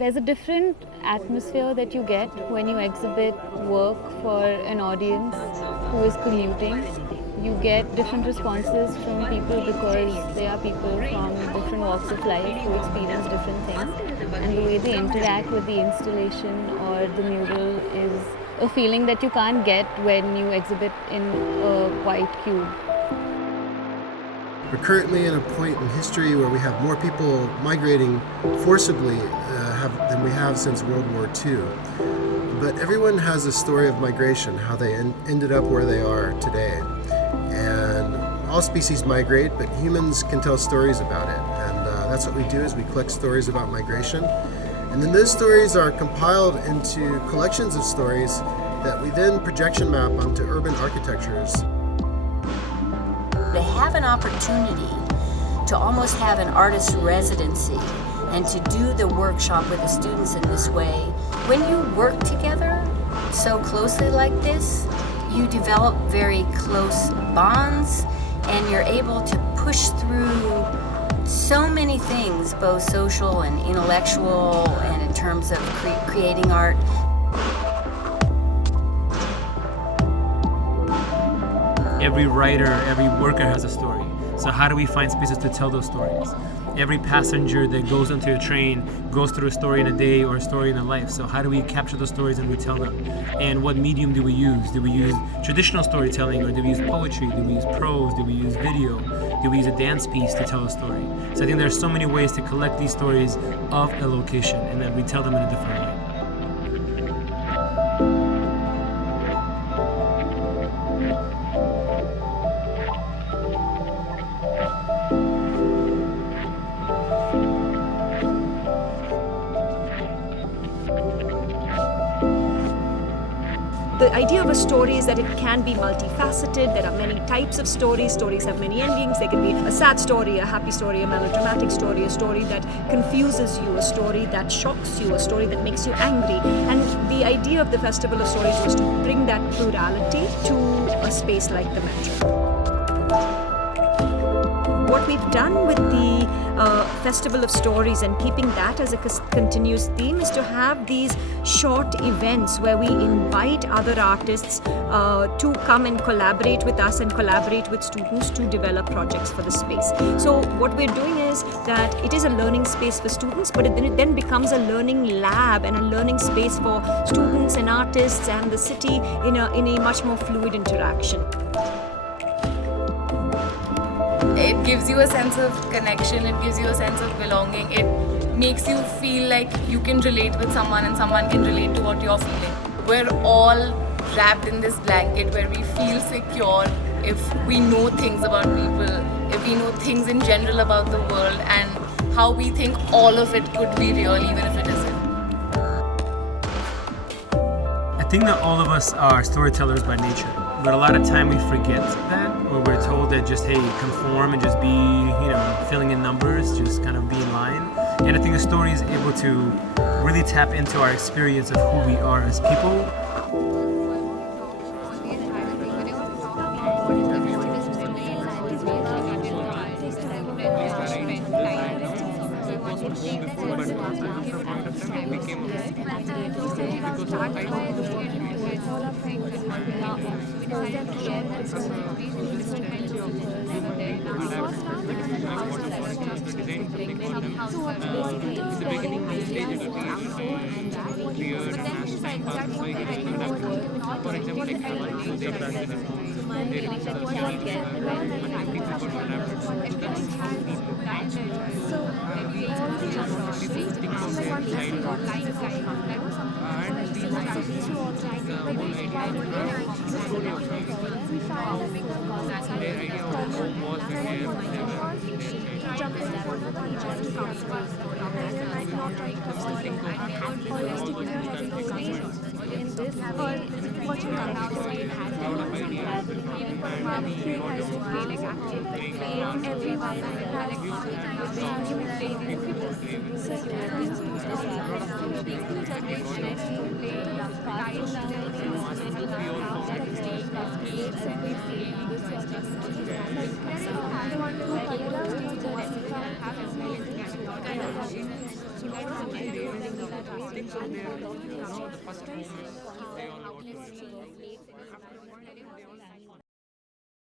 There's a different atmosphere that you get when you exhibit work for an audience who is commuting. You get different responses from people because they are people from different walks of life who experience different things. And the way they interact with the installation or the mural is a feeling that you can't get when you exhibit in a white cube. We're currently in a point in history where we have more people migrating forcibly than we have since World War II. But everyone has a story of migration, how they ended up where they are today. And all species migrate, but humans can tell stories about it. And that's what we do, is we collect stories about migration. And then those stories are compiled into collections of stories that we then projection map onto urban architectures. They have an opportunity to almost have an artist residency and to do the workshop with the students in this way. When you work together so closely like this, you develop very close bonds and you're able to push through so many things, both social and intellectual and in terms of creating art. Every writer, every worker has a story. So how do we find spaces to tell those stories? Every passenger that goes onto a train goes through a story in a day or a story in a life. So how do we capture those stories and we tell them? And what medium do we use? Do we use traditional storytelling, or do we use poetry? Do we use prose? Do we use video? Do we use a dance piece to tell a story? So I think there's so many ways to collect these stories of a location and then we tell them in a different way. The idea of a story is that it can be multifaceted. There are many types of stories. Stories have many endings. There can be a sad story, a happy story, a melodramatic story, a story that confuses you, a story that shocks you, a story that makes you angry. And the idea of the Festival of Stories was to bring that plurality to a space like the Metro. What we've done with the Festival of Stories and keeping that as a continuous theme is to have these short events where we invite other artists to come and collaborate with us and collaborate with students to develop projects for the space. So what we're doing is that it is a learning space for students, but it then becomes a learning lab and a learning space for students and artists and the city in a much more fluid interaction. It gives you a sense of connection, it gives you a sense of belonging, it makes you feel like you can relate with someone and someone can relate to what you're feeling. We're all wrapped in this blanket where we feel secure if we know things about people, if we know things in general about the world and how we think all of it could be real even if it isn't. I think that all of us are storytellers by nature, but a lot of time we forget that, or we're told that just, hey, conform and just be, filling in numbers, just kind of be in line. And I think the story is able to really tap into our experience of who we are as people. the first movie, they